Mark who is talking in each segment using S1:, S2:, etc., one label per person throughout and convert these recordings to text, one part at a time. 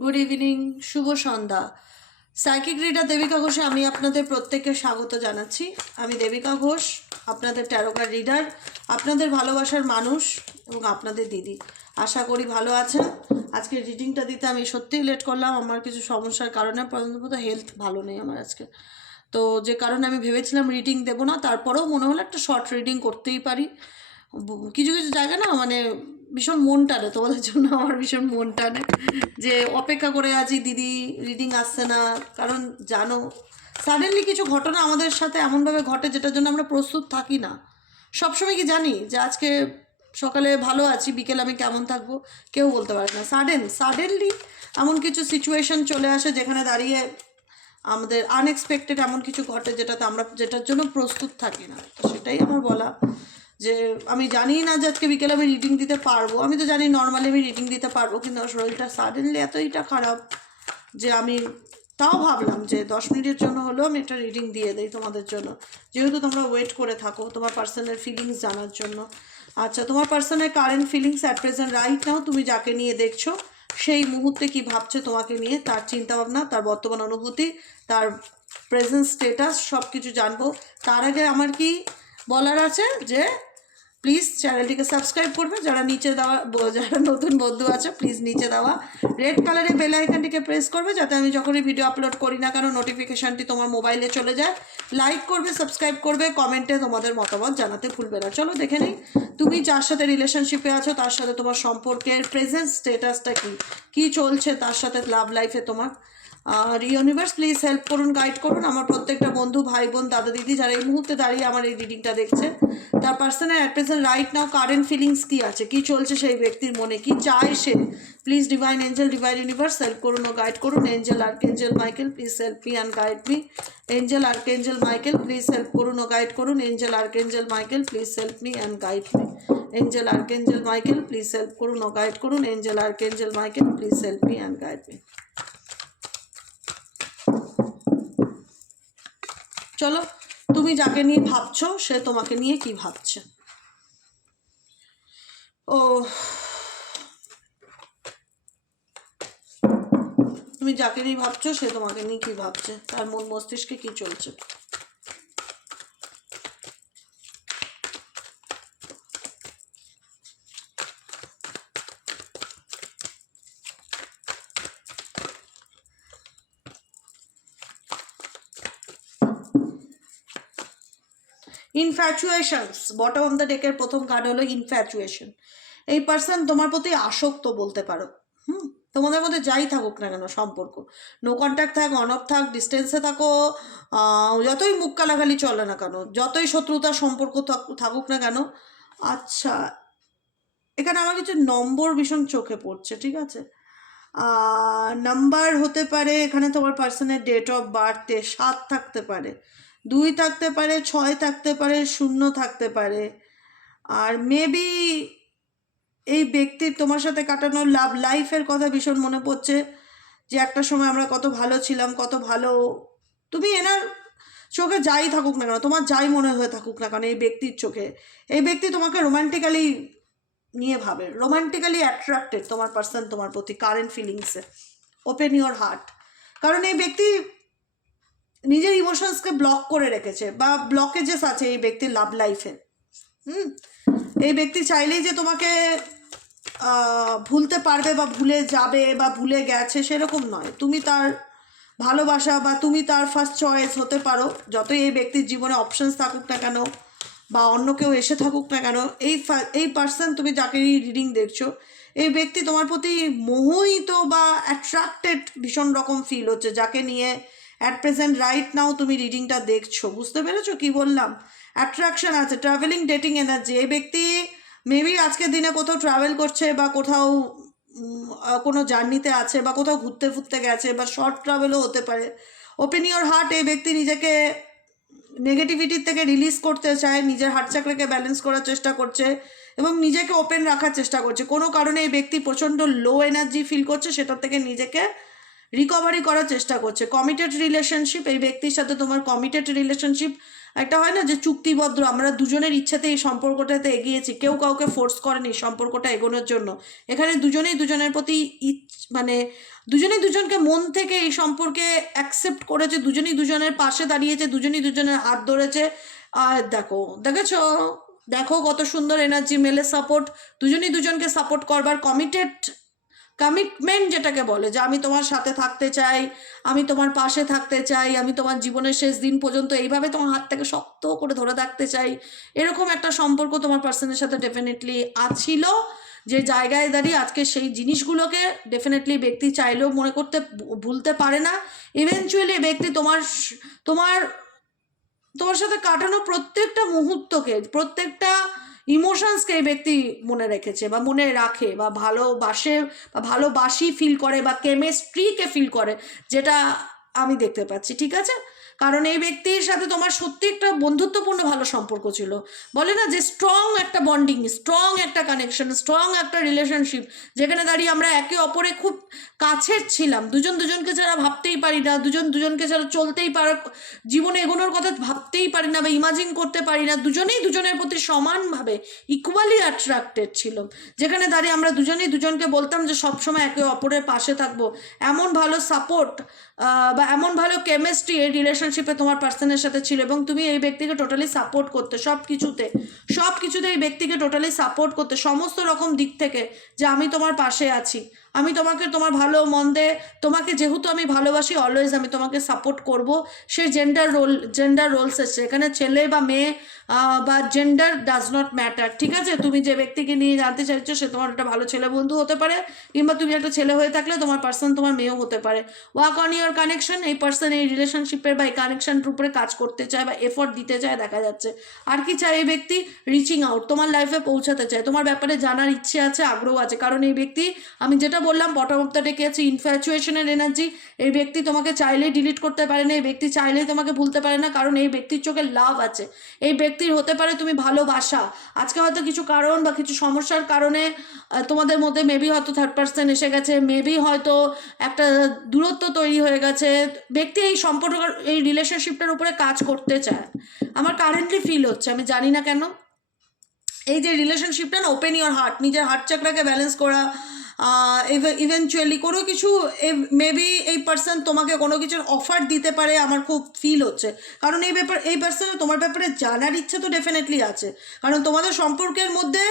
S1: Good evening শুভ সন্ধ্যা। Psychic reader Debika ঘোষে আমি আপনাদের প্রত্যেককে স্বাগত জানাচ্ছি। আমি দেবিকা ঘোষ আপনাদের ট্যারোকার রিডার আপনাদের ভালোবাসার মানুষ এবং আপনাদের দিদি। আশা করি ভালো আছেন। আজকে রিডিংটা দিতে আমি সত্যিই লেট করলাম, আমার কিছু সমস্যার কারণে, প্রথমত হেলথ ভালো নেই আমার আজকে। তো যে কারণে আমি ভেবেছিলাম রিডিং দেবো না, তারপরেও মনে হলো একটা শর্ট রিডিং করতেই পারি। কিছু কিছু জায়গা না মানে ভীষণ মন টানে তোমাদের জন্য আমার ভীষণ মন টানে যে অপেক্ষা করে আছি, দিদি রিডিং আসছে না। কারণ জানো সাডেনলি কিছু ঘটনা আমাদের সাথে এমনভাবে ঘটে যেটার জন্য আমরা প্রস্তুত থাকি না। সবসময় কি জানি যে আজকে সকালে ভালো আছি, বিকেল আমি কেমন থাকব, কেউ বলতে পারে না। সাডেন সাডেনলি এমন কিছু সিচুয়েশন চলে আসে যেখানে দাঁড়িয়ে আমাদের আনএক্সপেক্টেড এমন কিছু ঘটে যেটাতে আমরা, যেটার জন্য প্রস্তুত থাকি না। সেটাই আমার বলা। যে আমি জানি না যে আজকে বিকেলে আমি রিডিং দিতে পারব। আমি তো জানি নর্মালি আমি রিডিং দিতে পারব, কিন্তু শরীরটা সাডেনলি এতইটা খারাপ যে আমি তাও ভাবলাম যে দশ মিনিটের জন্য হলেও আমি একটা রিডিং দিয়ে দিই তোমাদের জন্য। যেহেতু তোমরা ওয়েট করে থাকো, তোমার পার্সনের ফিলিংস জানার জন্য। আচ্ছা তোমার পার্সনের current feelings at present right now তুমি যাকে নিয়ে দেখছ, সেই মুহূর্তে কি ভাবছে তোমাকে নিয়ে, তার চিন্তাভাবনা, তার বর্তমান অনুভূতি, তার প্রেজেন্ট স্টেটাস সব কিছু জানব। তার আগে আমার কি বলার আছে যে প্লিজ চ্যানেলটিকে সাবস্ক্রাইব করবে। যারা নিচে দেওয়া যারা নতুন বন্ধু আছে প্লিজ নিচে দেওয়া রেড কালারের বেল আইকনটিকে প্রেস করবে, যাতে আমি যখনই ভিডিও আপলোড করি না কেন নোটিফিকেশানটি তোমার মোবাইলে চলে যায়। লাইক করবে সাবস্ক্রাইব করবে কমেন্টে তোমাদের মতামত জানাতে ভুলবে না। চলো দেখে নিই, তুমি যার সাথে রিলেশনশিপে আছো, তার সাথে তোমার সম্পর্কের প্রেজেন্ট স্টেটাসটা কি? কি চলছে? তার সাথে লাভ লাইফে তোমার? আর ইউনিভার্স প্লিজ হেল্প করুন গাইড করুন। আমার প্রত্যেকটা বন্ধু, ভাই বোন, দাদা দিদি যারা এই মুহূর্তে দাঁড়িয়ে আমার এই রিডিংটা দেখছে তার পার্সনের at present right now current feelings কী আছে? কি চলছে সেই ব্যক্তির মনে? কি চায় সে? Please divine angel divine universe help করুন ও গাইড করুন। Angel archangel Michael please help me and guide me angel archangel Michael please help করুন ও গাইড করুন। Angel archangel Michael please help me and guide me angel archangel Michael please help করুন ও guide করুন। Angel archangel Michael please help me and guide me চলো, তুমি যাকে নিয়ে ভাবছ, সে তোমাকে নিয়ে কি ভাবছে? ও, তুমি যাকে নিয়ে ভাবছ, সে তোমাকে নিয়ে কি ভাবছে? তার মন মস্তিষ্কে কি চলছে? ইনফ্যাচুয়েশনস বটম অফ দ্য ডেকের প্রথম কার্ড হলো ইনফ্যাচুয়েশন এই পার্সন তোমার প্রতি আসক্ত বলতে পারো। হুম? তোমাদের মধ্যে যাই থাকুক না কেন সম্পর্ক। নো কন্ট্যাক্ট থাক অন অফ থাক ডিস্টেন্সে থাকো যতই মুখ কালাখালি চলে না কেন, যতই শত্রুতার সম্পর্ক থাক- থাকুক না কেন আচ্ছা এখানে আমার কিছু নম্বর ভীষণ চোখে পড়ছে, ঠিক আছে? নাম্বার হতে পারে এখানে তোমার পার্সনের ডেট অফ বার্থে সাত থাকতে পারে। দুই থাকতে পারে, ছয় থাকতে পারে, শূন্য থাকতে পারে। আর মেবি এই ব্যক্তির তোমার সাথে কাটানো লাভ লাইফের কথা ভীষণ মনে পড়ছে, যে একটা সময় আমরা কত ভালো ছিলাম, কত ভালো। তুমি এনার চোখে যাই থাকুক না কেন, তোমার যাই মনে হয়ে থাকুক না কেন এই ব্যক্তির চোখে। এই ব্যক্তি তোমাকে রোমান্টিক্যালি নিয়ে ভাবে রোমান্টিক্যালি অ্যাট্রাক্টেড তোমার পার্সন তোমার প্রতি কারেন্ট ফিলিংসে ওপেন ইওর হার্ট কারণ এই ব্যক্তি নিজের ইমোশনসকে ব্লক করে রেখেছে বা ব্লকেজেস আছে এই ব্যক্তির লাভ লাইফে হুম? এই ব্যক্তি চাইলেই যে তোমাকে ভুলতে পারবে বা ভুলে যাবে বা ভুলে গেছে সেরকম নয়। তুমি তার ভালোবাসা বা তুমি তার ফার্স্ট চয়েস হতে পারো। যতই এই ব্যক্তির জীবনে অপশনস থাকুক না কেন বা অন্য কেউ এসে থাকুক না কেন, এই এই পার্সন তুমি যাকে রিডিং দেখছ, এই ব্যক্তি তোমার প্রতি মোহিত বা অ্যাট্রাক্টেড ভীষণ রকম ফিল হচ্ছে, যাকে নিয়ে অ্যাট প্রেজেন্ট রাইট নাও তুমি রিডিংটা দেখছ। বুঝতে পেরেছ কি বললাম? অ্যাট্রাকশন আছে ট্রাভেলিং ডেটিং এনার্জি এই ব্যক্তি মেবি আজকের দিনে কোথাও ট্রাভেল করছে বা কোথাও কোনো জার্নিতে আছে বা কোথাও ঘুরতে ফুরতে গেছে বা শর্ট ট্রাভেলও হতে পারে। ওপেন ইওর হার্ট এই ব্যক্তি নিজেকে নেগেটিভিটির থেকে রিলিজ করতে চায়, নিজের হার্ট চাকরাকে ব্যালেন্স করার চেষ্টা করছে এবং নিজেকে ওপেন রাখার চেষ্টা করছে। কোনো কারণে এই ব্যক্তি প্রচণ্ড লো এনার্জি ফিল করছে, সেটার থেকে নিজেকে রিকভারি করার চেষ্টা করছে। কমিটেড রিলেশনশিপ এই ব্যক্তির সাথে তোমার কমিটেড রিলেশনশিপ একটা হয় না যে চুক্তিবদ্ধ, আমরা দুজনের ইচ্ছাতে এই সম্পর্কটাতে এগিয়েছি, কেউ কাউকে ফোর্স করেনি সম্পর্কটা এগোনোর জন্য। এখানে দুজনেই দুজনের প্রতি মানে দুজনেই দুজনকে মন থেকে এই সম্পর্কে অ্যাকসেপ্ট করেছে, দুজনেই দুজনের পাশে দাঁড়িয়েছে, দুজনেই দুজনের হাত ধরেছে। আর দেখো, দেখেছ? দেখো কত সুন্দর এনার্জি মেলে সাপোর্ট দুজনেই দুজনকে সাপোর্ট করবার কমিটেড কমিটমেন্ট যেটাকে বলে যে আমি তোমার সাথে থাকতে চাই, আমি তোমার পাশে থাকতে চাই, আমি তোমার জীবনের শেষ দিন পর্যন্ত এইভাবে তোমার হাত থেকে শক্ত করে ধরে থাকতে চাই। এরকম একটা সম্পর্ক তোমার পার্সনের সাথে ডেফিনেটলি আছিল, যে জায়গায় দাঁড়িয়ে আজকে সেই জিনিসগুলোকে ডেফিনেটলি ব্যক্তি চাইলেও মনে করতে ভুলতে পারে না। ইভেনচুয়ালি ব্যক্তি তোমার তোমার তোমার সাথে কাটানো প্রত্যেকটা মুহূর্তকে, প্রত্যেকটা ইমোশনসকে এই ব্যক্তি মনে রেখেছে বা মনে রাখে বা ভালোবাসে বা ভালোবাসি ফিল করে বা কেমিস্ট্রিকে ফিল করে, যেটা আমি দেখতে পাচ্ছি, ঠিক আছে? কারণ এই ব্যক্তির সাথে তোমার সত্যি একটা বন্ধুত্বপূর্ণ ভালো সম্পর্ক ছিল। বলে না যে স্ট্রং একটা বন্ডিং স্ট্রং একটা কানেকশন স্ট্রং একটা রিলেশনশিপ যেখানে দাঁড়িয়ে আমরা একে অপরে খুব কাছের ছিলাম। দুজন দুজনকে ছাড়া ভাবতেই পারি না, দুজন দুজনকে ছাড়া চলতেই পার, জীবনে এগোনোর কথা ভাবতেই পারি না বা ইমাজিন করতে পারি না। দুজনেই দুজনের প্রতি সমানভাবে ইকুয়ালি অ্যাট্রাক্টেড ছিল। যেখানে দাঁড়িয়ে আমরা দুজনেই দুজনকে বলতাম যে সবসময় একে অপরের পাশে থাকব। এমন ভালো সাপোর্ট বা এমন ভালো কেমিস্ট্রি এই রিলেশনশিপে তোমার পার্সনের সাথে ছিল এবং তুমি এই ব্যক্তিকে টোটালি সাপোর্ট করতে সব কিছুতে সব কিছুতে এই ব্যক্তিকে টোটালি সাপোর্ট করতে সমস্ত রকম দিক থেকে যে আমি তোমার পাশে আছি। আমি তোমাকে তোমার ভালো মন্দে, তোমাকে যেহেতু আমি ভালোবাসি অলওয়েজ আমি তোমাকে সাপোর্ট করব। সে জেন্ডার রোল জেন্ডার রোলস এসছে। এখানে ছেলে বা মেয়ে বা জেন্ডার ডাজ নট ম্যাটার ঠিক আছে? তুমি যে ব্যক্তিকে নিয়ে জানতে চাইছো, সে তোমার একটা ভালো ছেলে বন্ধু হতে পারে, কিংবা তুমি একটা ছেলে হয়ে থাকলে তোমার পার্সন তোমার মেয়েও হতে পারে। ওয়াক অন ইয়ার কানেকশন এই পার্সন এই রিলেশনশিপের বা এই কানেকশনটার উপরে কাজ করতে চায় বা এফোর্ট দিতে চায়, দেখা যাচ্ছে। আর কি চায় এই ব্যক্তি? রিচিং আউট তোমার লাইফে পৌঁছাতে চায়। তোমার ব্যাপারে জানার ইচ্ছে আছে, আগ্রহ আছে। কারণ এই ব্যক্তি, আমি যেটা বললাম বটম অফ দ্য ডেকে আছে ইনফ্যাচুয়েশনের এনার্জি এই ব্যক্তি তোমাকে চাইলেই ডিলিট করতে পারে না, এই ব্যক্তি চাইলেই তোমাকে ভুলতে পারে না, কারণ এই ব্যক্তির চোখে লাভ আছে। এই ব্যক্তির হতে পারে তুমি ভালোবাসা। আজকে হয়তো কিছু কারণ বা কিছু সমস্যার কারণে তোমাদের মধ্যে মেবি হয়তো থার্ড পার্সন এসে গেছে মেবি হয়তো একটা দূরত্ব তৈরি হয়ে গেছে। ব্যক্তি এই সম্পর্ক, এই রিলেশনশিপটার উপরে কাজ করতে চায়। আমার কারেন্টলি ফিল হচ্ছে, আমি জানি না কেন। এই যে রিলেশনশিপটা না ওপেন ইওর হার্ট নিজের হার্ট চাকরাকে ব্যালেন্স করা ইভেনচুয়ালি কোনো কিছু মেবি এই পার্সন তোমাকে কোনো কিছুর অফার দিতে পারে, আমার খুব ফিল হচ্ছে। কারণ এই ব্যাপার, এই পার্সনের তোমার ব্যাপারে জানার ইচ্ছে তো ডেফিনেটলি আছে। কারণ তোমাদের সম্পর্কের মধ্যে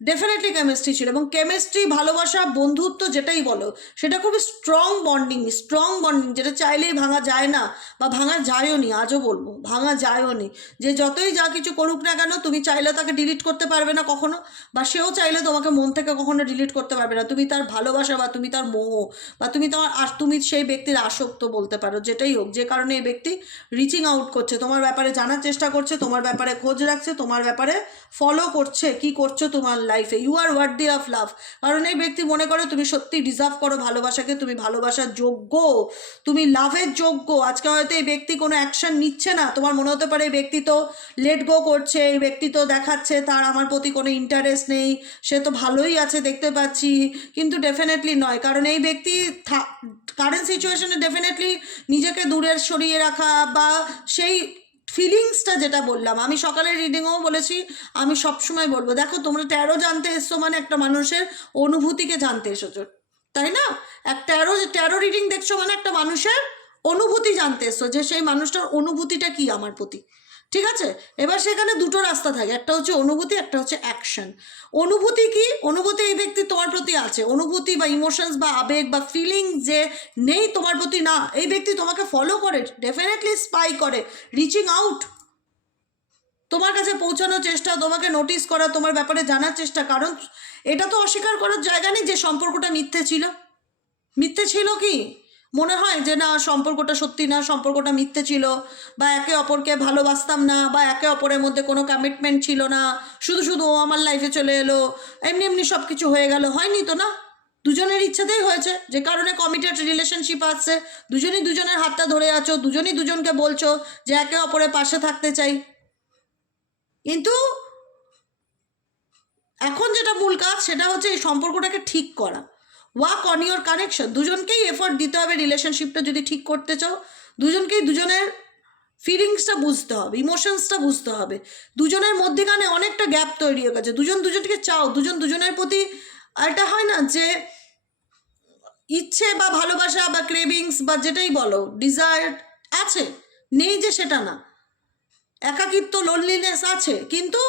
S1: ডেফিনেটলি কেমিস্ট্রি ছিল এবং কেমিস্ট্রি ভালোবাসা, বন্ধুত্ব যেটাই বলো, সেটা খুবই স্ট্রং বন্ডিং স্ট্রং বন্ডিং যেটা চাইলেই ভাঙা যায় না বা ভাঙা যায়ও নি, আজও বলব, ভাঙা যায়ও নি। যে যতই যা কিছু করুক না কেন, তুমি চাইলে তাকে ডিলিট করতে পারবে না কখনো বা সেও চাইলে তোমাকে মন থেকে কখনো ডিলিট করতে পারবে না। তুমি তার ভালোবাসা বা তুমি তার মোহ বা তুমি তোমার আর তুমি সেই ব্যক্তির আসক্ত বলতে পারো, যেটাই হোক, যে কারণে এই ব্যক্তি রিচিং আউট করছে, তোমার ব্যাপারে জানার চেষ্টা করছে, তোমার ব্যাপারে খোঁজ রাখছে, তোমার ব্যাপারে ফলো করছে, কি করছ তোমার লাইফে you are worthy of love কারণ এই ব্যক্তি মনে করো, তুমি সত্যি ডিজার্ভ করো ভালোবাসাকে, তুমি ভালোবাসার যোগ্য। তুমি লাভের যোগ্য। আজকে হয়তো এই ব্যক্তি কোনো অ্যাকশন নিচ্ছে না। তোমার মনে হতে পারে, এই ব্যক্তি তো লেট গো করছে, এই ব্যক্তি তো দেখাচ্ছে, তার আমার প্রতি কোনো ইন্টারেস্ট নেই। সে তো ভালোই আছে, দেখতে পাচ্ছি। কিন্তু ডেফিনেটলি নয়। কারণ এই ব্যক্তি কারেন্ট সিচুয়েশনে ডেফিনেটলি নিজেকে দূরের সরিয়ে রাখা বা সেই ফিলিংসটা যেটা বললাম, আমি সকালে রিডিংও বলেছি, আমি সবসময় বলব। দেখো, তোমরা ট্যারো জানতে এসছো মানে একটা মানুষের অনুভূতিকে জানতে এসেছ, তাই না? এক ট্যারো ট্যারো রিডিং দেখছ মানে একটা মানুষের অনুভূতি জানতে এসছো, যে সেই মানুষটার অনুভূতিটা কি আমার প্রতি? ঠিক আছে? এবার সেখানে দুটো রাস্তা থাকে, একটা হচ্ছে অনুভূতি, একটা হচ্ছে অ্যাকশন অনুভূতি কি? অনুভূতি এই ব্যক্তি তোমার প্রতি আছে। অনুভূতি বা ইমোশনস বা আবেগ বা ফিলিংস যে নেই তোমার প্রতি না, এই ব্যক্তি তোমাকে ফলো করে ডেফিনেটলি স্পাই করে রিচিং আউট তোমার কাছে পৌঁছানোর চেষ্টা, তোমাকে নোটিস করা, তোমার ব্যাপারে জানার চেষ্টা। কারণ এটা তো অস্বীকার করার জায়গা নেই যে সম্পর্কটা মিথ্যে ছিল। মিথ্যে ছিল কি? মনে হয় যে না, সম্পর্কটা সত্যি না, সম্পর্কটা মিথ্যে ছিল বা একে অপরকে ভালোবাসতাম না বা একে অপরের মধ্যে কোনো কমিটমেন্ট ছিল না, শুধু শুধু ও আমার লাইফে চলে এলো, এমনি এমনি সব কিছু হয়ে গেল, হয়নি তো না? দুজনের ইচ্ছাতেই হয়েছে, যে কারণে কমিটেড রিলেশনশিপ আসছে, দুজনই দুজনের হাতটা ধরে আছো, দুজনই দুজনকে বলছো যে একে অপরের পাশে থাকতে চাই। কিন্তু এখন যেটা মূল কাজ, সেটা হচ্ছে এই সম্পর্কটাকে ঠিক করা। ওয়ার্ক অন ইয়োর কানেকশন দুজনকেই এফোর্ট দিতে হবে রিলেশনশিপটা যদি ঠিক করতে চাও। দুজনকেই দুজনের ফিলিংসটা বুঝতে হবে ইমোশনসটা বুঝতে হবে। দুজনের মধ্যেখানে অনেকটা গ্যাপ তৈরি হয়ে গেছে। দুজন দুজনকে চাও, দুজন দুজনের প্রতি এটা হয় না যে ইচ্ছে বা ভালোবাসা বা ক্রেভিংস বা যেটাই বলো ডিজায়ার আছে, নেই যে সেটা না। একাকিত্ব লোনলিনেস আছে, কিন্তু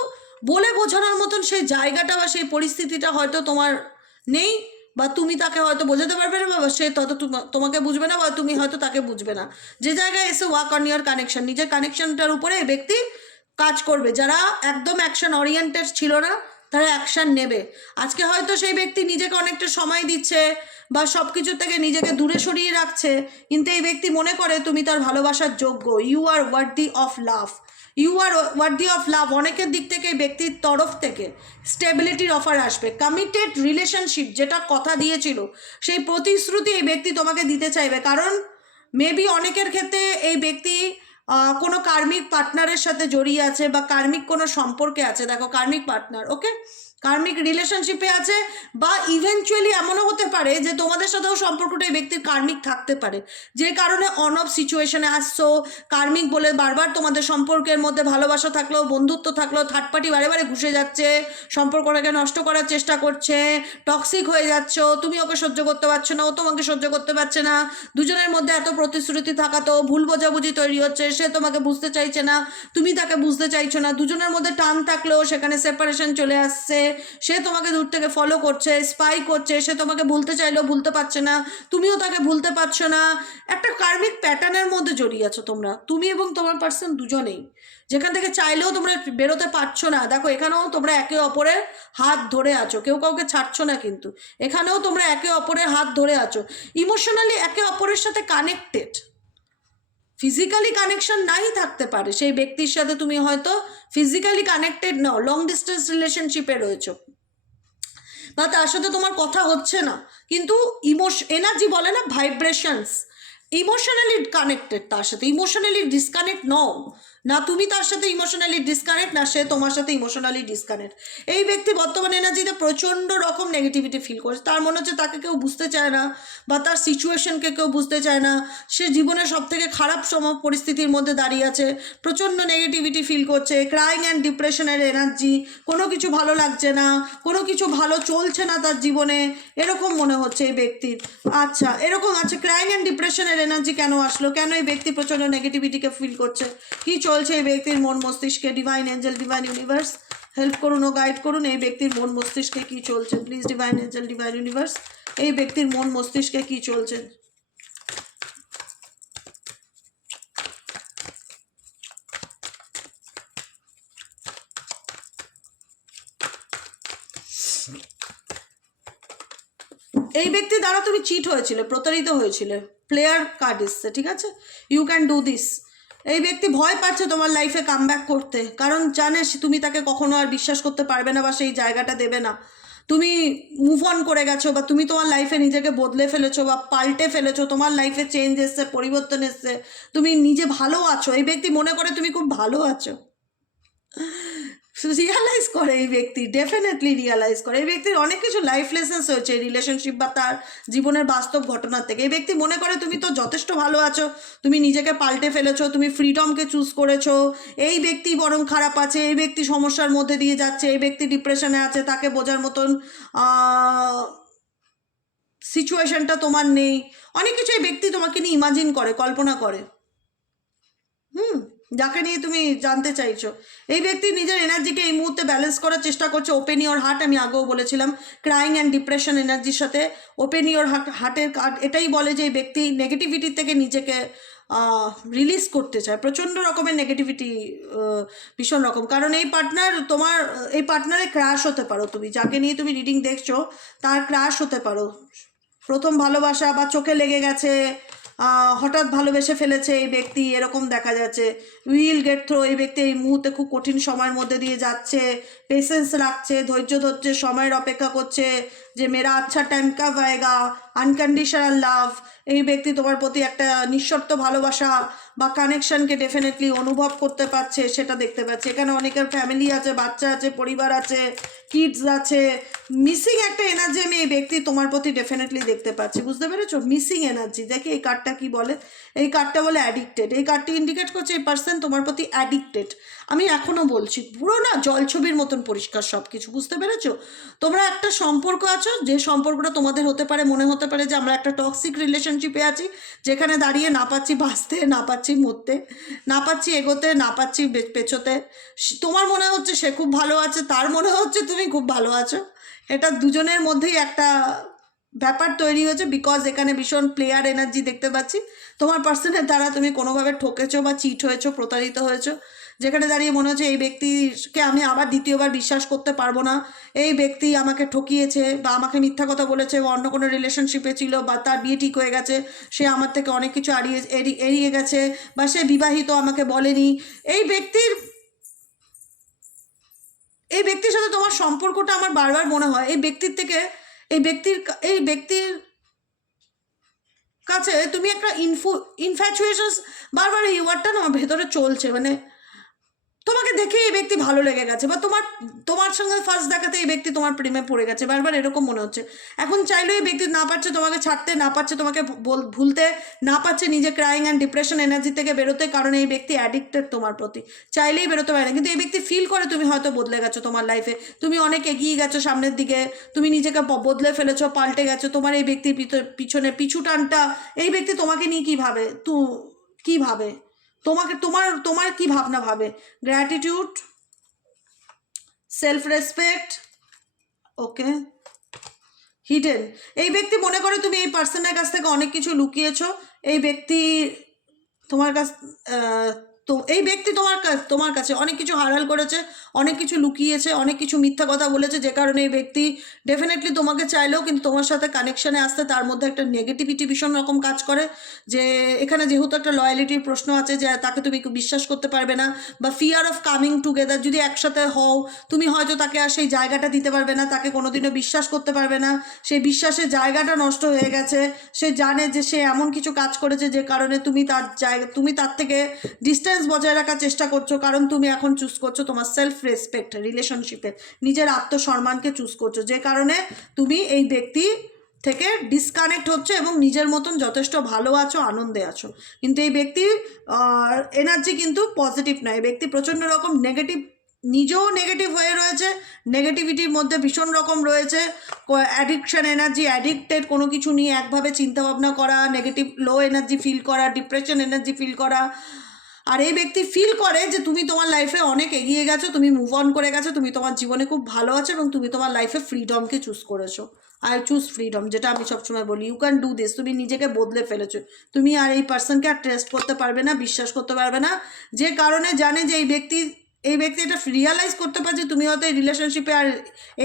S1: বলে বোঝানোর মতন সেই জায়গাটা বা সেই পরিস্থিতিটা হয়তো তোমার নেই। বা তুমি তাকে হয়তো বোঝাতে পারবে না, বা সে তত তোমা- তোমাকে বুঝবে না, বা তুমি হয়তো তাকে বুঝবে না। যে জায়গায় এসে ওয়াক অন ইয়ার কানেকশন নিজের কানেকশনটার উপরে এই ব্যক্তি কাজ করবে। যারা একদম অ্যাকশন ওরিয়েন্টেড ছিল না, তারা অ্যাকশন নেবে। আজকে হয়তো সেই ব্যক্তি নিজেকে অনেকটা সময় দিচ্ছে, বা সব কিছু থেকে নিজেকে দূরে সরিয়ে রাখছে, কিন্তু এই ব্যক্তি মনে করে, তুমি তার ভালোবাসার যোগ্য। You are worthy of love you are worthy of love অনেকের দিক থেকে, ব্যক্তির তরফ থেকে স্টেবিলিটির অফার আসবে। কমিটেড রিলেশনশিপ যেটা কথা দিয়েছিল, সেই প্রতিশ্রুতি এই ব্যক্তি তোমাকে দিতে চাইবে। কারণ মেবি অনেকের ক্ষেত্রে এই ব্যক্তি কোনো কার্মিক পার্টনারের সাথে জড়িয়ে আছে বা কার্মিক কোনো সম্পর্কে আছে। দেখো কার্মিক পার্টনার ওকে কার্মিক রিলেশনশিপে আছে বা ইভেনচুয়ালি এমনও হতে পারে যে তোমাদের সাথেও সম্পর্কটা এই ব্যক্তির কার্মিক থাকতে পারে। যে কারণে অন অফ সিচুয়েশনে আসছো কার্মিক বলে বারবার তোমাদের সম্পর্কের মধ্যে ভালোবাসা থাকলেও, বন্ধুত্ব থাকলেও থার্ড পার্টি বারে বারে ঘুষে যাচ্ছে, সম্পর্কটাকে নষ্ট করার চেষ্টা করছে টক্সিক হয়ে যাচ্ছ, তুমি ওকে সহ্য করতে পারছ না, ও তোমাকে সহ্য করতে পারছে না, দুজনের মধ্যে এত প্রতিশ্রুতি থাকাতো ভুল বোঝাবুঝি তৈরি হচ্ছে, সে তোমাকে বুঝতে চাইছে না, তুমি তাকে বুঝতে চাইছো না, দুজনের মধ্যে টান থাকলেও সেখানে সেপারেশন চলে আসছে সে তোমাকে দূর থেকে ফলো করছে স্পাই করছে, সে তোমাকে ভুলতে চাইলেও ভুলতে পারছে না, তুমিও তাকে ভুলতে পারছ না। একটা কার্মিক প্যাটার্নের মধ্যে জড়িয়ে আছো তোমরা, তুমি এবং তোমার পার্সন দুজনেই। যেখান থেকে চাইলেও তোমরা বেরোতে পারছ না। দেখো, এখানেও তোমরা একে অপরের হাত ধরে আছো, কেউ কাউকে ছাড়ছো না কিন্তু। এখানেও তোমরা একে অপরের হাত ধরে আছো। ইমোশনালি একে অপরের সাথে কানেক্টেড ফিজিক্যালি কানেকশন নাই থাকতে পারে। সেই ব্যক্তির সাথে তুমি হয়তো ফিজিক্যালি কানেক্টেড নও লং ডিস্টেন্স রিলেশনশিপে রয়েছো। বা তার সাথে তোমার কথা হচ্ছে না। কিন্তু ইমোশ এনার্জি বলে না ভাইব্রেশনস ইমোশনালি কানেক্টেড তার সাথে। ইমোশনালি ডিসকানেক্ট নও। না তুমি তার সাথে ইমোশনালি ডিসকানেক্ট না সে তোমার সাথে ইমোশনালি ডিসকানেক্ট এই ব্যক্তি বর্তমান এনার্জিতে প্রচণ্ড রকম নেগেটিভিটি ফিল করছে। তার মনে হচ্ছে তাকে কেউ বুঝতে চায় না বা তার সিচুয়েশনকে কেউ বুঝতে চায় না। সে জীবনের সব থেকে খারাপ সম পরিস্থিতির মধ্যে দাঁড়িয়ে আছে। প্রচণ্ড নেগেটিভিটি ফিল করছে। ক্রাইং অ্যান্ড ডিপ্রেশনের এনার্জি কোনো কিছু ভালো লাগছে না, কোনো কিছু ভালো চলছে না তার জীবনে। এরকম মনে হচ্ছে এই ব্যক্তির। আচ্ছা এরকম আছে। ক্রাইং অ্যান্ড ডিপ্রেশনের এনার্জি কেন আসলো? কেন এই ব্যক্তি প্রচণ্ড নেগেটিভিটিকে ফিল করছে? কি চলছে এই ব্যক্তির মন মস্তিষ্কে divine angel divine universe help করুন ও গাইড করুন এই ব্যক্তির মন মস্তিষ্কে কি চলছে। Please divine angel divine universe এই ব্যক্তির মন মস্তিষ্কে কি চলছে। এই ব্যক্তি দ্বারা তুমি চিট হয়েছিল, প্রতারিত হয়েছিলে। প্লেয়ার কার্ড এসছে, ঠিক আছে? ইউ ক্যান ডু দিস এই ব্যক্তি ভয় পাচ্ছে তোমার লাইফে কাম করতে। কারণ জানে তুমি তাকে কখনো আর বিশ্বাস করতে পারবে না বা সেই জায়গাটা দেবে না। তুমি মুভ অন করে গেছো বা তুমি তোমার লাইফে নিজেকে বদলে ফেলেছো বা পাল্টে ফেলেছো, তোমার লাইফে চেঞ্জ এসছে, পরিবর্তন এসছে। তুমি নিজে ভালো আছো। এই ব্যক্তি মনে করে তুমি খুব ভালো আছো। রিয়ালাইজ করে এই ব্যক্তি ডেফিনেটলি রিয়ালাইজ করে। এই ব্যক্তির অনেক কিছু লাইফ লেসেন্স হয়েছে রিলেশনশিপ বা তার জীবনের বাস্তব ঘটনার থেকে। এই ব্যক্তি মনে করে, তুমি তো যথেষ্ট ভালো আছো, তুমি নিজেকে পাল্টে ফেলেছো, তুমি ফ্রিডমকে চুজ করেছ। এই ব্যক্তি বরং খারাপ আছে, এই ব্যক্তি সমস্যার মধ্যে দিয়ে যাচ্ছে, এই ব্যক্তি ডিপ্রেশনে আছে, তাকে বোঝার মতন সিচুয়েশনটা তোমার নেই। অনেক কিছু এই ব্যক্তি তোমাকে নিয়ে ইমাজিন করে, কল্পনা করে। হুম। যাকে নিয়ে তুমি জানতে চাইছো। এই ব্যক্তি নিজের এনার্জিকে এই মুহূর্তে ব্যালেন্স করার চেষ্টা করছে। ওপেন ইওর হার্ট আমি আগেও বলেছিলাম ক্রাইং অ্যান্ড ডিপ্রেশন এনার্জির সাথে। ওপেন ইওর হার্ট হার্টের কার্ড এটাই বলে যে এই ব্যক্তি নেগেটিভিটি থেকে নিজেকে রিলিজ করতে চায়। প্রচণ্ড রকমের নেগেটিভিটি ভীষণ রকম। কারণ এই পার্টনার তোমার, এই পার্টনারে ক্রাশ হতে পারো তুমি। যাকে নিয়ে তুমি রিডিং দেখছ, তার ক্রাশ হতে পারো। প্রথম ভালোবাসা বা চোখে লেগে গেছে হঠাৎ ভালোবেসে ফেলেছে এই ব্যক্তি, এরকম দেখা যাচ্ছে। উইল গেট থ্রো, এই ব্যক্তি এই মুহূর্তে খুব কঠিন সময়ের মধ্যে দিয়ে যাচ্ছে, পেশেন্স রাখছে, ধৈর্য ধরছে, সময়ের অপেক্ষা করছে। যে মেরা আচ্ছা টাইম কাব আয়েগা আনকন্ডিশনাল লাভ এই ব্যক্তি তোমার প্রতি একটা নিঃশর্ত ভালোবাসা বা কানেকশনকে ডেফিনেটলি অনুভব করতে পারছে, সেটা দেখতে পাচ্ছে। এখানে অনেকের ফ্যামিলি আছে, বাচ্চা আছে, পরিবার আছে কিডস আছে। মিসিং একটা এনার্জি আমি এই ব্যক্তি তোমার প্রতি ডেফিনেটলি দেখতে পাচ্ছি। বুঝতে পেরেছ? মিসিং এনার্জি দেখি এই কার্ডটা কি বলে? এই কার্ডটা বলে অ্যাডিক্টেড এই কার্ডটি ইন্ডিকেট করছে এই পার্সন তোমার প্রতি অ্যাডিক্টেড আমি এখনও বলছি, পুরো না জলছবির মতন পরিষ্কার সব কিছু বুঝতে পেরেছ? তোমরা একটা সম্পর্ক আছো, যে সম্পর্কটা তোমাদের হতে পারে, মনে হতে পারে যে আমরা একটা টক্সিক রিলেশনশিপে আছি, যেখানে দাঁড়িয়ে না পাচ্ছি বাঁচতে, না পাচ্ছি মরতে, না পাচ্ছি এগোতে, না পাচ্ছি পেছোতে। তোমার মনে হচ্ছে সে খুব ভালো আছে, তার মনে হচ্ছে তুমি খুব ভালো আছো। এটা দুজনের মধ্যেই একটা ব্যাপার তৈরি হয়েছে বিকজ এখানে ভীষণ প্লেয়ার এনার্জি দেখতে পাচ্ছি। তোমার পার্সনের দ্বারা তুমি কোনোভাবে ঠকেছো বা চিট হয়েছো, প্রতারিত হয়েছো যেখানে দাঁড়িয়ে মনে হচ্ছে এই ব্যক্তিকে আমি আবার দ্বিতীয়বার বিশ্বাস করতে পারব না। এই ব্যক্তি আমাকে ঠকিয়েছে বা আমাকে মিথ্যা কথা বলেছে বা অন্য কোনো রিলেশনশিপে ছিল বা তার বিয়ে ঠিক হয়ে গেছে, সে আমার থেকে অনেক কিছু এড়ি- এড়িয়ে গেছে বা সে বিবাহিত আমাকে বলেনি। এই ব্যক্তির এই ব্যক্তির সাথে তোমার সম্পর্কটা আমার বারবার মনে হয়। এই ব্যক্তির থেকে, এই ব্যক্তির এই ব্যক্তির কাছে তুমি একটা ইনফু ইনফ্যাচুয়েশন বারবার এই ওয়ার্ডটা না আমার ভেতরে চলছে। মানে তোমাকে দেখে এই ব্যক্তি ভালো লেগে গেছে বা তোমার তোমার সঙ্গে ফার্স্ট দেখাতে এই ব্যক্তি তোমার প্রেমে পড়ে গেছে, বারবার এরকম মনে হচ্ছে। এখন চাইলেও এই ব্যক্তি না পারছে তোমাকে ছাড়তে, না পারছে তোমাকে ভুলতে, না পারছে নিজে ক্রাইং অ্যান্ড ডিপ্রেশন এনার্জি থেকে বেরোতে, কারণ এই ব্যক্তি অ্যাডিক্টেড তোমার প্রতি। চাইলেই বেরোতে পারে না, কিন্তু এই ব্যক্তি ফিল করে তুমি হয়তো বদলে গেছো তোমার লাইফে তুমি অনেক এগিয়ে গেছো সামনের দিকে, তুমি নিজেকে বদলে ফেলেছো, পাল্টে গেছো, তোমার এই ব্যক্তির পিছনে পিছু টানটা, এই ব্যক্তি তোমাকে নিয়ে কী ভাবে? তু, কী ভাবে? তোমাকে তোমার তোমার কি ভাবনা ভাবে? Gratitude self respect okay hidden এই ব্যক্তি মনে করে তুমি এই পার্সনের কাছ থেকে অনেক কিছু লুকিয়েছো। এই ব্যক্তি তোমার কাছ তো এই ব্যক্তি তোমার কাছ- তোমার কাছে অনেক কিছু হারাল করেছে, অনেক কিছু লুকিয়েছে, অনেক কিছু মিথ্যা কথা বলেছে, যে কারণে এই ব্যক্তি ডেফিনেটলি তোমাকে চাইলেও কিন্তু তোমার সাথে কানেকশানে আসতে, তার মধ্যে একটা নেগেটিভিটি ভীষণ রকম কাজ করে, যে এখানে যেহেতু একটা লয়ালিটির প্রশ্ন আছে, যে তাকে তুমি বিশ্বাস করতে পারবে না, বা ফিয়ার অফ কামিং টুগেদার যদি একসাথে হও, তুমি হয়তো তাকে আর সেই জায়গাটা দিতে পারবে না, তাকে কোনোদিনও বিশ্বাস করতে পারবে না, সেই বিশ্বাসের জায়গাটা নষ্ট হয়ে গেছে, সে জানে যে সে এমন কিছু কাজ করেছে, যে কারণে তুমি তার জায়গা, তুমি তার থেকে ডিস্টেন্স বজায় রাখার চেষ্টা করছ, কারণ তুমি এখন চুজ করছ তোমার সেলফ রেসপেক্ট রিলেশনশিপে নিজের আত্মসম্মানকে চুজ করছ। যে কারণে তুমি এই ব্যক্তি থেকে ডিসকানেক্ট হচ্ছে এবং নিজের মতন যথেষ্ট ভালো আছো, আনন্দে আছো। কিন্তু এই ব্যক্তির এনার্জি কিন্তু পজিটিভ নয়। এই ব্যক্তি প্রচণ্ড রকম নেগেটিভ নিজেও নেগেটিভ হয়ে রয়েছে নেগেটিভিটির মধ্যে ভীষণ রকম রয়েছে। অ্যাডিকশন এনার্জি অ্যাডিক্টেড কোনো কিছু নিয়ে একভাবে চিন্তাভাবনা করা নেগেটিভ লো এনার্জি ফিল করা ডিপ্রেশন এনার্জি ফিল করা আর এই ব্যক্তি ফিল করে যে তুমি তোমার লাইফে অনেক এগিয়ে গেছো, তুমি মুভ অন করে গেছো, তুমি তোমার জীবনে খুব ভালো আছো এবং তুমি তোমার লাইফে ফ্রিডমকে চুজ করেছ। আই চুজ ফ্রিডম যেটা আমি সবসময় বলি ইউ ক্যান ডু দিস তুমি নিজেকে বদলে ফেলেছো। তুমি আর এই পার্সনকে আর ট্রেস্ট করতে পারবে না, বিশ্বাস করতে পারবে না। যে কারণে জানে যে এই ব্যক্তি এই ব্যক্তি এটা রিয়ালাইজ করতে পারছে তুমি হয়তো এই রিলেশনশিপে আর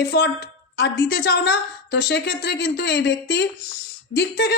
S1: এফর্ট আর দিতে চাও না। তো সেক্ষেত্রে কিন্তু এই ব্যক্তি দিক থেকে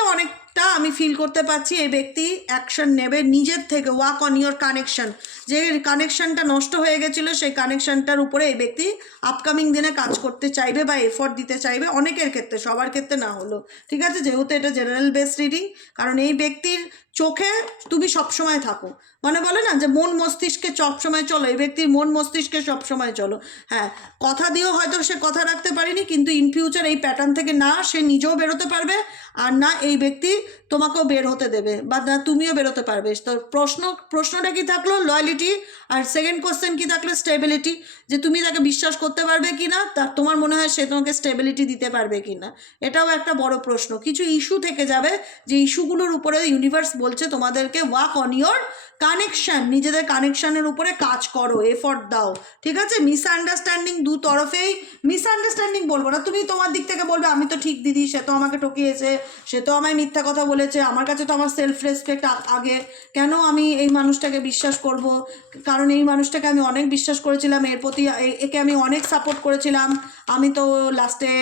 S1: অনেকটা আমি ফিল করতে পারছি এই ব্যক্তি অ্যাকশন নেবে নিজের থেকে ওয়াক অন ইয়োর কানেকশন যে কানেকশনটা নষ্ট হয়ে গেছিল, সেই কানেকশনটার উপরে এই ব্যক্তি আপকামিং দিনে কাজ করতে চাইবে বা এফোর্ট দিতে চাইবে অনেকের ক্ষেত্রে, সবার ক্ষেত্রে না হলো ঠিক আছে? যেহেতু এটা জেনারেল বেস রিডিং কারণ এই ব্যক্তির চোখে তুমি সবসময় থাকো। মানে বলে না যে মন মস্তিষ্কে সবসময় চলো, এই ব্যক্তির মন মস্তিষ্কে সবসময় চলো। হ্যাঁ কথা দিয়েও হয়তো সে কথা রাখতে পারেনি, কিন্তু ইন ফিউচার এই প্যাটার্ন থেকে না, সে নিজেও বেরোতে পারবে, আর না এই ব্যক্তি তোমাকেও বের হতে দেবে, বা না, তুমিও বেরোতে পারবে। তো প্রশ্ন, প্রশ্নটা কি থাকল? লয়ালিটি আর সেকেন্ড কোশ্চেন কি থাকল? স্টেবিলিটি যে তুমি তাকে বিশ্বাস করতে পারবে কি না? তার তোমার মনে হয় সে তোমাকে স্টেবিলিটি দিতে পারবে কি না? এটাও একটা বড় প্রশ্ন। কিছু ইস্যু থেকে যাবে, যে ইস্যুগুলোর উপরে ইউনিভার্স বলছে তোমাদেরকে ওয়াক অন ইয়োর কানেকশন নিজেদের কানেকশনের উপরে কাজ করো এফর্ট দাও, ঠিক আছে? মিসআন্ডারস্ট্যান্ডিং দু তরফেই মিসআন্ডারস্ট্যান্ডিং বলব না, তুমি তোমার দিক থেকে বলবে, আমি তো ঠিক দিদি, সে তো আমাকে ঠকিয়েছে, সে তো আমায় মিথ্যা কথা বলেছে, আমার কাছে তো আমার সেলফ রেসপেক্ট আগে, কেন আমি এই মানুষটাকে বিশ্বাস করব? কারণ এই মানুষটাকে আমি অনেক বিশ্বাস করেছিলাম, এর প্রতি একে আমি অনেক সাপোর্ট করেছিলাম, আমি তো লাস্টে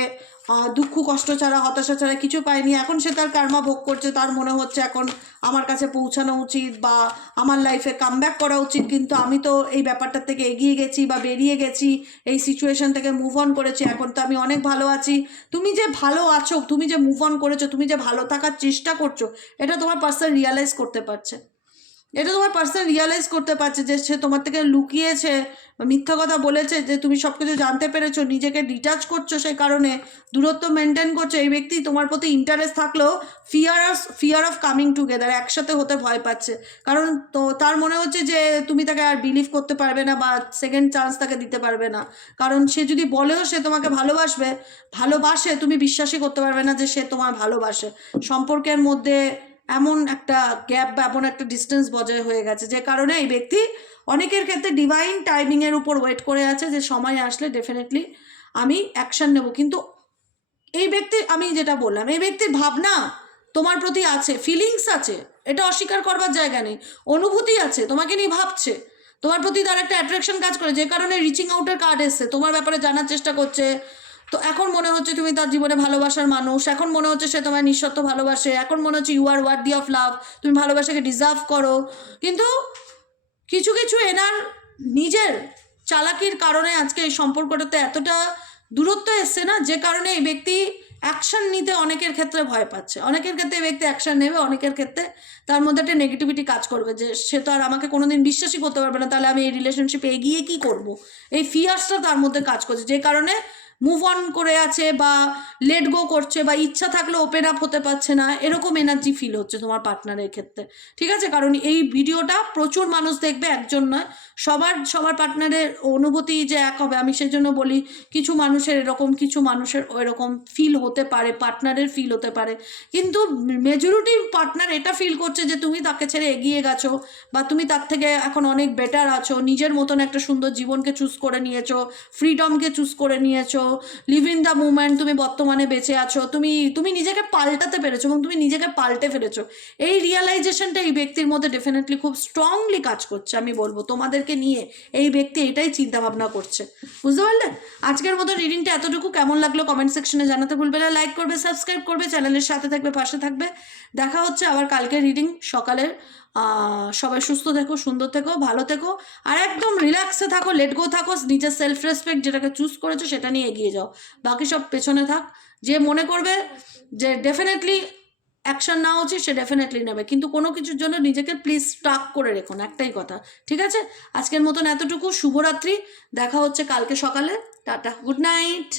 S1: দুঃখ, কষ্ট ছাড়া, হতাশা ছাড়া কিছু পায়নি এখন সে তার কার্মা ভোগ করছে, তার মনে হচ্ছে এখন আমার কাছে পৌঁছানো উচিত বা আমার লাইফে কামব্যাক করা উচিত। কিন্তু আমি তো এই ব্যাপারটার থেকে এগিয়ে গেছি বা বেরিয়ে গেছি, এই সিচুয়েশন থেকে মুভ অন করেছি, এখন তো আমি অনেক ভালো আছি। তুমি যে ভালো আছো, তুমি যে মুভ অন করেছ, তুমি যে ভালো থাকার চেষ্টা করছ, এটা তোমার পার্সন রিয়ালাইজ করতে পারছে। এটা তোমার পার্সন রিয়ালাইজ করতে পারছে যে সে তোমার থেকে লুকিয়েছে মিথ্যা কথা বলেছে, যে তুমি সব কিছু জানতে পেরেছ, নিজেকে ডিটাচ করছ সেই কারণে, দূরত্ব মেনটেন করছ, এই ব্যক্তি তোমার প্রতি ইন্টারেস্ট থাকলেও fear of fear of coming together একসাথে হতে ভয় পাচ্ছে। কারণ তো তার মনে হচ্ছে যে তুমি তাকে আর বিলিভ করতে পারবে না বা সেকেন্ড চান্স তাকে দিতে পারবে না। কারণ সে যদি বলেও সে তোমাকে ভালোবাসবে, ভালোবাসে, তুমি বিশ্বাসই করতে পারবে না যে সে তোমার ভালোবাসে। সম্পর্কের মধ্যে এমন একটা গ্যাপ বা এমন একটা ডিস্টেন্স বজায় হয়ে গেছে, যে কারণে এই ব্যক্তি অনেকের ক্ষেত্রে ডিভাইন টাইমিংয়ের উপর ওয়েট করে আছে, যে সময় আসলে ডেফিনেটলি আমি অ্যাকশান নেব। কিন্তু এই ব্যক্তি, আমি যেটা বললাম, এই ব্যক্তির ভাবনা তোমার প্রতি আছে ফিলিংস আছে, এটা অস্বীকার করবার জায়গা নেই, অনুভূতি আছে, তোমাকে নিয়ে ভাবছে, তোমার প্রতি তার একটা অ্যাট্রাকশন কাজ করে, যে কারণে রিচিং আউটের কার্ড এসছে, তোমার ব্যাপারে জানার চেষ্টা করছে তো এখন মনে হচ্ছে তুমি তার জীবনে ভালোবাসার মানুষ। এখন মনে হচ্ছে সে তোমায় নিঃস্বার্থ ভালোবাসে। এখন মনে হচ্ছে you are worthy of love তুমি ভালোবাসাকে ডিজার্ভ করো। কিন্তু কিছু কিছু এনার নিজের চালাকির কারণে আজকে এই সম্পর্কটাতে এতটা দূরত্ব এসছে না, যে কারণে এই ব্যক্তি অ্যাকশন নিতে অনেকের ক্ষেত্রে ভয় পাচ্ছে। অনেকের ক্ষেত্রে এই ব্যক্তি অ্যাকশন নেবে, অনেকের ক্ষেত্রে তার মধ্যে একটা নেগেটিভিটি কাজ করবে, যে সে তো আর আমাকে কোনোদিন বিশ্বাসই করতে পারবে না, তাহলে আমি এই রিলেশনশিপে এগিয়ে কি করব? এই ফিয়ার্সটা তার মধ্যে কাজ করছে, যে কারণে মুভ অন করে আছে বা লেট গো করছে বা ইচ্ছা থাকলে ওপেন আপ হতে পারছে না, এরকম এনার্জি ফিল হচ্ছে তোমার পার্টনারের ক্ষেত্রে। ঠিক আছে? কারণ এই ভিডিওটা প্রচুর মানুষ দেখবে, একজন নয়, সবার সবার পার্টনারের অনুভূতি যে এক হবে। আমি সেজন্য বলি, কিছু মানুষের এরকম, কিছু মানুষের এরকম ফিল হতে পারে পার্টনারের ফিল হতে পারে। কিন্তু মেজরিটি পার্টনার এটা ফিল করছে যে তুমি তাকে ছেড়ে এগিয়ে গেছো বা তুমি তার থেকে এখন অনেক বেটার আছো, নিজের মতন একটা সুন্দর জীবনকে চুজ করে নিয়েছো ফ্রিডমকে চুজ করে নিয়েছো লিভ ইন দ্য মুমেন্ট তুমি বর্তমানে বেঁচে আছো, তুমি তুমি নিজেকে পাল্টাতে পেরেছ এবং তুমি নিজেকে পাল্টে ফেলেছো। এই রিয়েলাইজেশনটা এই ব্যক্তির মধ্যে ডেফিনেটলি খুব স্ট্রংলি কাজ করছে, আমি বলব। তোমাদেরকে নিয়ে এই ব্যক্তি এটাই চিন্তা ভাবনা করছে। বুঝতে পারলে? আজকের মতো রিডিংটা এতটুকু। কেমন লাগল কমেন্ট সেকশনে জানাতে ভুলবে না। লাইক করবে সাবস্ক্রাইব করবে চ্যানেলের সাথে থাকবে, পাশে থাকবে। দেখা হচ্ছে আবার কালকে রিডিং সকালের সবাই সুস্থ থেকো, সুন্দর থেকো, ভালো থেকো, আর একদম রিল্যাক্সে থাকো লেট গো থাকো, নিজের সেলফ রেসপেক্ট যেটাকে চুজ করেছ সেটা নিয়ে এগিয়ে যাও। বাকি সব পেছনে থাক। যে মনে করবে যে ডেফিনেটলি অ্যাকশন নেওয়া উচিত, সে ডেফিনেটলি নেবে। কিন্তু কোনো কিছুর জন্য নিজেকে প্লিজ স্টাক করে রেখো না, একটাই কথা। ঠিক আছে? আজকের মতন এতটুকু। শুভরাত্রি। দেখা হচ্ছে কালকে সকালে। টাটা। Good night